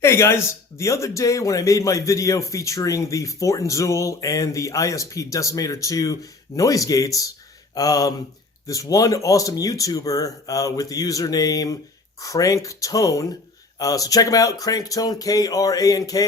Hey guys, the other day when I made my video featuring the Fortinzool and the ISP Decimator 2 noise gates, this one awesome YouTuber with the username Cranktone, so check him out, Cranktone, K-R-A-N-K-T-O-N-E,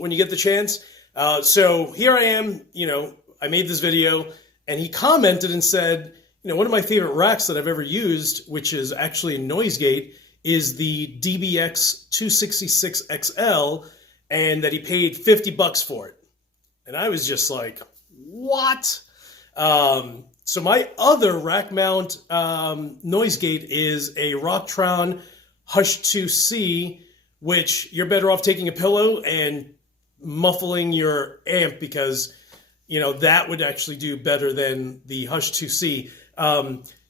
when you get the chance. So here I am, I made this video, and he commented and said, one of my favorite racks that I've ever used, which is actually a noise gate, is the DBX 266XL, and that he paid $50 for it. And I was just like, what? So my other rack mount noise gate is a Rocktron Hush 2C, which you're better off taking a pillow and muffling your amp because, that would actually do better than the Hush 2C.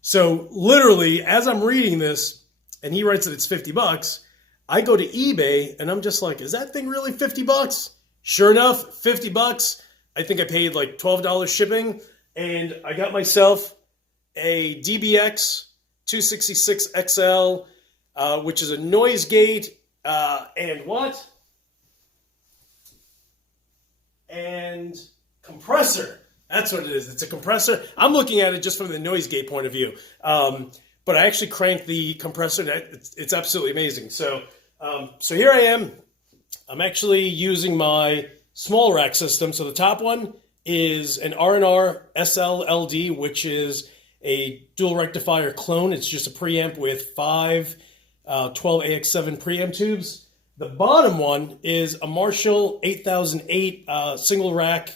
So literally, as I'm reading this, and he writes that it's $50, I go to eBay and I'm just like, is that thing really $50? Sure enough, $50. I think I paid like $12 shipping, and I got myself a DBX 266XL, which is a noise gate, and what? And compressor. That's what it is. It's a compressor. I'm looking at it just from the noise gate point of view. But I actually cranked the compressor, and it's absolutely amazing. So here I am. I'm actually using my small rack system. So the top one is an R&R SLLD, which is a dual rectifier clone. It's just a preamp with 5 12AX7 preamp tubes. The bottom one is a Marshall 8008 single rack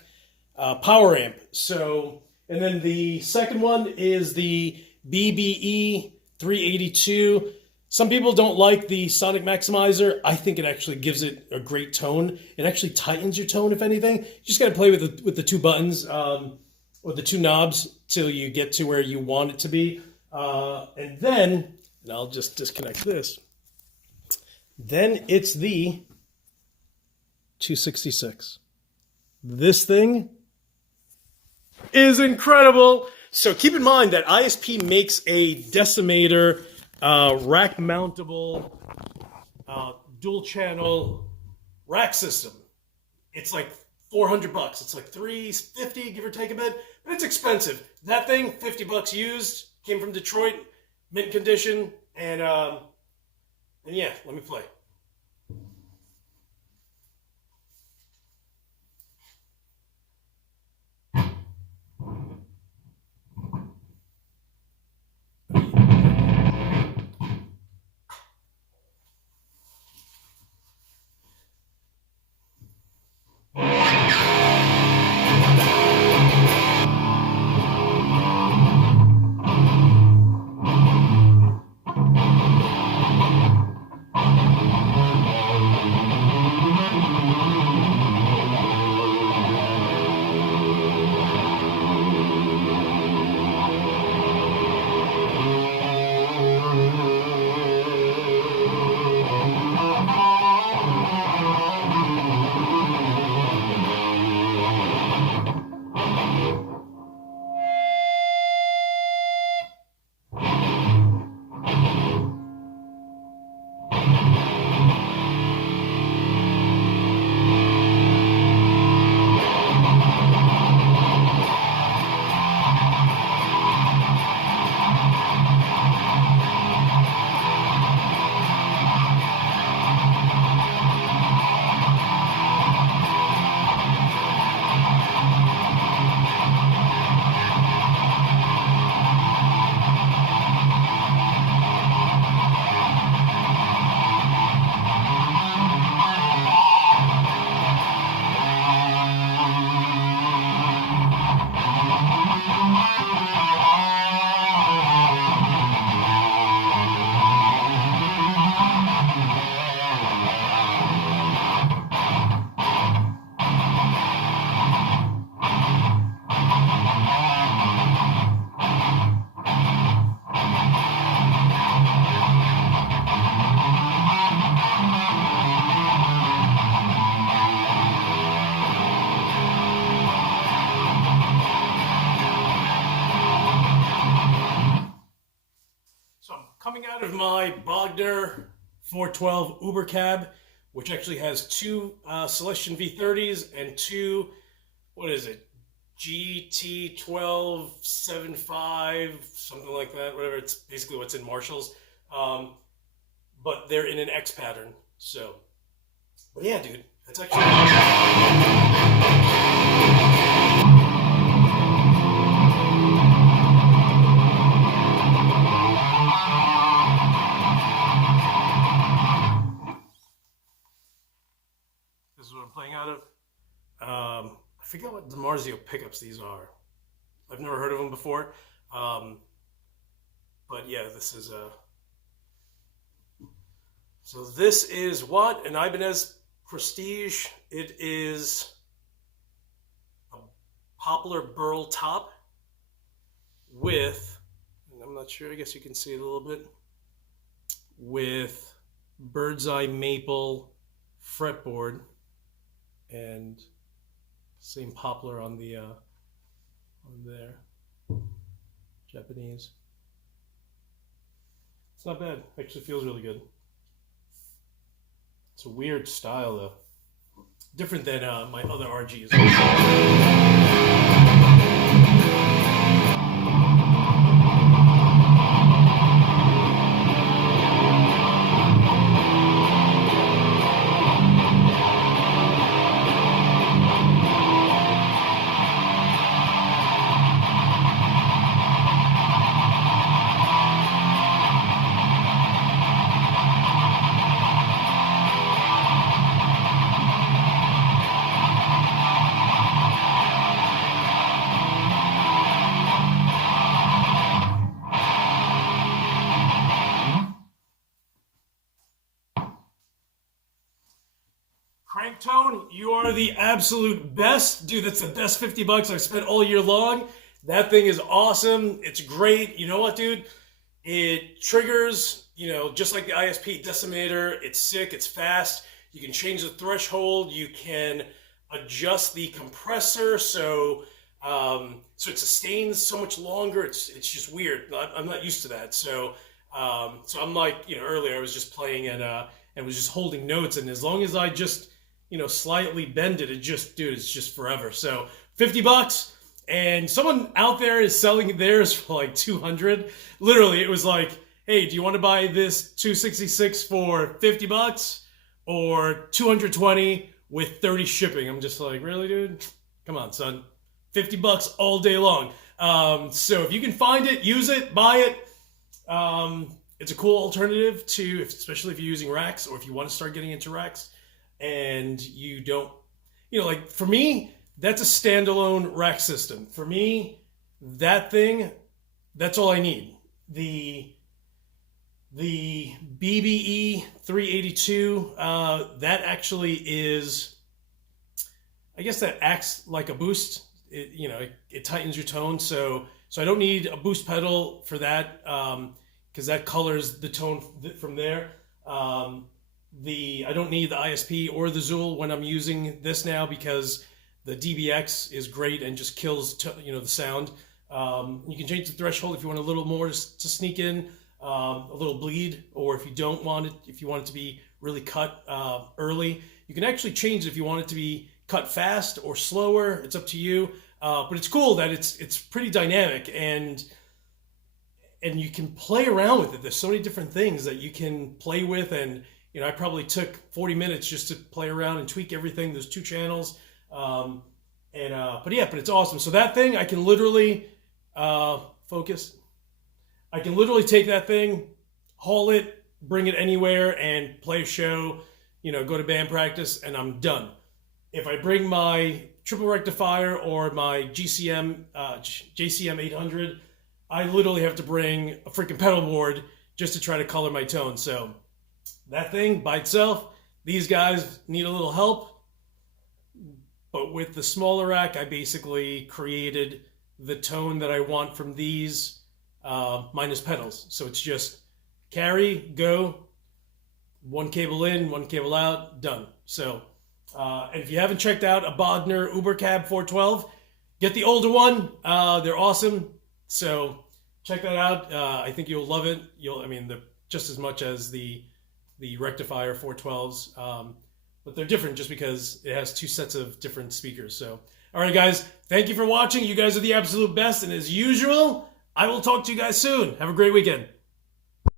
power amp. So, and then the second one is the BBE 382. Some people don't like the sonic maximizer. I think it actually gives it a great tone. It actually tightens your tone, if anything. You just got to play with the two buttons or the two knobs till you get to where you want it to be. And then, and I'll just disconnect this. Then it's the 266. This thing is incredible. So keep in mind that ISP makes a Decimator rack mountable dual channel rack system. It's like $400. It's like $350, give or take a bit, but it's expensive. That thing, $50 used, came from Detroit, mint condition, and yeah, let me play. coming out of my Bogner 412 Uber Cab, which actually has two Celestion V30s and two, what is it, GT1275, something like that, whatever. It's basically what's in Marshall's. But they're in an X pattern. So, but yeah, dude, that's actually... This is what I'm playing out of. I forget what DiMarzio pickups these are. I've never heard of them before. But yeah, this is so this is what? An Ibanez Prestige. It is a poplar burl top with, and I'm not sure, I guess you can see it a little bit, with bird's eye maple fretboard and same poplar on the on there. Japanese. It's not bad. Actually feels really good. It's a weird style though. Different than my other RGs. Crank Tone, you are the absolute best. Dude, that's the best 50 bucks I've spent all year long. That thing is awesome. It's great. You know what, dude? It triggers, you know, just like the ISP Decimator. It's sick. It's fast. You can change the threshold. You can adjust the compressor so it sustains so much longer. It's just weird. I'm not used to that. So I'm like, you know, earlier I was just playing and was just holding notes, and as long as I just, you know, slightly bend it, it just, dude, it's just forever. So 50 bucks, and someone out there is selling theirs for like 200. Literally, it was like, hey, do you want to buy this 266 for 50 bucks or 220 with 30 shipping? I'm just like, really, dude? Come on, son. 50 bucks all day long. So if you can find it, use it, buy it. It's a cool alternative to, especially if you're using racks or if you want to start getting into racks and you don't, you know, like for me, that's a standalone rack system. For me, that thing, that's all I need. The BBE 382, that actually is, I guess that acts like a boost. It, you know, it tightens your tone. So I don't need a boost pedal for that. Because that colors the tone from there. I don't need the ISP or the Zool when I'm using this now, because the DBX is great and just kills you know, the sound. You can change the threshold if you want a little more to sneak in a little bleed, or if you don't want it, if you want it to be really cut early, you can actually change it if you want it to be cut fast or slower. It's up to you. But it's cool that it's pretty dynamic, and you can play around with it. There's so many different things that you can play with, and you know, I probably took 40 minutes just to play around and tweak everything. There's 2 channels, but it's awesome. So that thing, I can literally focus. I can literally take that thing, haul it, bring it anywhere, and play a show. You know, go to band practice, and I'm done. If I bring my triple rectifier or my JCM 800. I literally have to bring a freaking pedal board just to try to color my tone. So that thing by itself, these guys need a little help. But with the smaller rack, I basically created the tone that I want from these minus pedals. So it's just carry, go, one cable in, one cable out, done. So, and if you haven't checked out a Bodner Uber Cab 412, get the older one. They're awesome. So check that out. I think you'll love it. They're just as much as the the rectifier 412s. But they're different just because it has two sets of different speakers. So, all right, guys, thank you for watching. You guys are the absolute best. And as usual, I will talk to you guys soon. Have a great weekend.